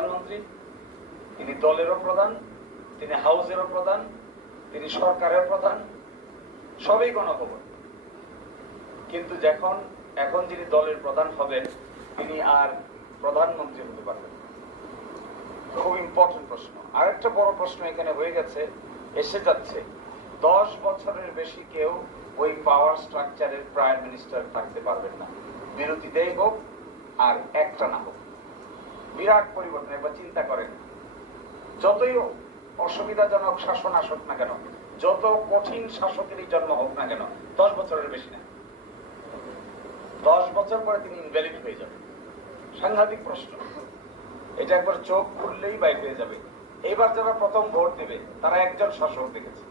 প্রধানমন্ত্রী, তিনি দলেরও প্রধান, তিনি হাউসেরও প্রধান, তিনি সরকারের প্রধান, সবই গণভবন। কিন্তু এখন যিনি দলের প্রধান হবেন তিনি আর প্রধানমন্ত্রী হতে পারবেন। খুব ইম্পর্টেন্ট প্রশ্ন। আরেকটা বড় প্রশ্ন এখানে হয়ে গেছে, এসে যাচ্ছে, 10 বছরের বেশি কেউ ওই পাওয়ার স্ট্রাকচারের প্রাইম মিনিস্টার থাকতে পারবেন না, বিরোধীতেই হোক আর একটা না হোক। বিরাট পরিবর্তন। একবার চিন্তা করেন, যতই অসুবিধাজনক শাসন আসুক না কেন, যত কঠিন শাসকেরই জন্ম হোক না কেন, 10 বছরের বেশি না, 10 বছর পরে তিনি ইনভ্যালিড হয়ে যাবেন। সাংঘাতিক প্রশ্ন। এটা একবার চোখ খুললেই বাইর হয়ে যাবে। এবার যারা প্রথম ভোট দেবে তারা একজন শাসক দেখেছে,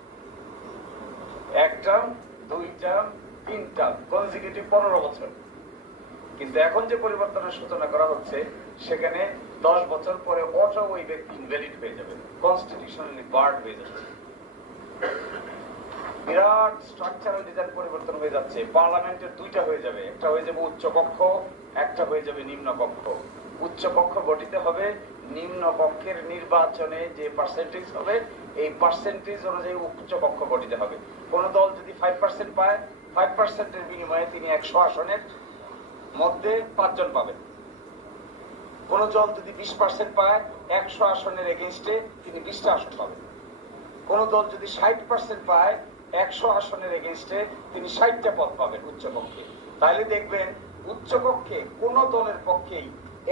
1 টার্ম, 2 টার্ম, 3 টার্ম, কনজিকিউটিভ 15 বছর। কিন্তু এখন যে পরিবর্তনের সূচনা করা হচ্ছে সেখানে 10 বছর পরে অটো ওই ব্যক্তি ইনভ্যালিড হয়ে যাবে, কনস্টিটিউশনালি বার্ড হয়ে যাচ্ছে। বিরাট স্ট্রাকচারাল ডিজাইন পরিবর্তন হয়ে যাচ্ছে। পার্লামেন্টের 2টা হয়ে যাবে, একটা হয়ে যাবে উচ্চ কক্ষ, একটা হয়ে যাবে নিম্ন কক্ষ। উচ্চ কক্ষ গঠিত হবে, নিম্ন কক্ষের নির্বাচনে যে পার্সেন্টেজ হবে এই পার্সেন্টেজ অনুযায়ী উচ্চ কক্ষ গঠিত হবে। কোন দল যদি 5% পায়, 5%-এর বিনিময়ে তিনি 100 আসনের মধ্যে 5 জন পাবেন। কোন দল যদি 20% পায়, 100 আসনের এগেইনস্টে তিনি 20টা আসন পাবেন। কোন দল যদি 60% পায়, 100 আসনের এগেইনস্টে তিনি 60টা পদ পাবেন উচ্চকক্ষে। তাহলে দেখবেন উচ্চকক্ষে কোন দলের পক্ষেই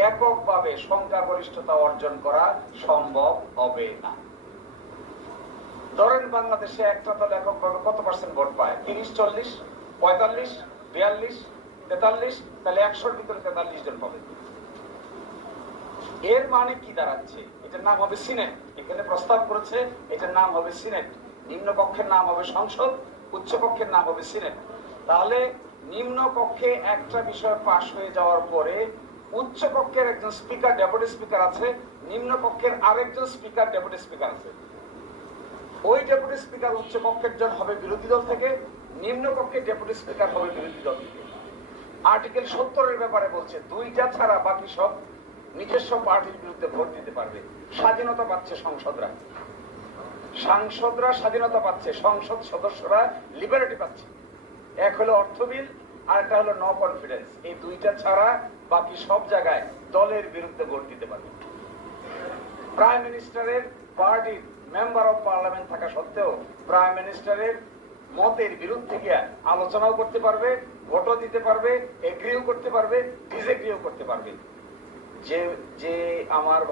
এককভাবে সংখ্যাগরিষ্ঠতা অর্জন করা সম্ভব হবে না। ধরেন বাংলাদেশে একটা দল এককভাবে কত পার্সেন্ট ভোট পায়? 30, 40, 45, 42, 43, তাহলে 100-র ভিতরে 43 জন পাবে। এর মানে কি দাঁড়াচ্ছে? এটার নাম হবে সিনেট। এখানে প্রস্তাব করেছে এটার নাম হবে সিনেট। নিম্ন কক্ষের নাম হবে সংসদ, উচ্চ কক্ষের নাম হবে সিনেট। তাহলে নিম্ন কক্ষে একটা বিষয় পাশ হয়ে যাওয়ার পরে উচ্চ কক্ষের একজন স্পিকার, ডেপুটি স্পিকার আছে, নিম্ন কক্ষের আরেকজন স্পিকার, ডেপুটি স্পিকার আছে। ওই ডেপুটি স্পিকার উচ্চ কক্ষের জন হবে বিরোধী দল থেকে, নিম্ন কক্ষের ডেপুটি স্পিকার হবে বিরোধী দল থেকে। আর্টিকেল 70-এর ব্যাপারে বলছে 2টা ছাড়া বাকি সব নিজস্ব পার্টির বিরুদ্ধে ভোট দিতে পারবে। স্বাধীনতা পাচ্ছে সংসদরা, স্বাধীনতা পাচ্ছে, সংসদ সদস্যরা লিবার্টি পাচ্ছে। এক হলো অর্থ বিল, আর একটা হলো নো কনফিডেন্স। এই 2টা ছাড়া বাকি সব জায়গায় দলের বিরুদ্ধে ভোট দিতে পারবে। প্রাইম মিনিস্টারের পার্টির মেম্বার অফ পার্লামেন্ট থাকা সত্ত্বেও প্রাইম মিনিস্টারের মতের বিরুদ্ধে গিয়ে আলোচনাও করতে পারবে, ভোটও দিতে পারবে, এগ্রিও করতে পারবে, ডিসএগ্রিও করতে পারবে। যে আমার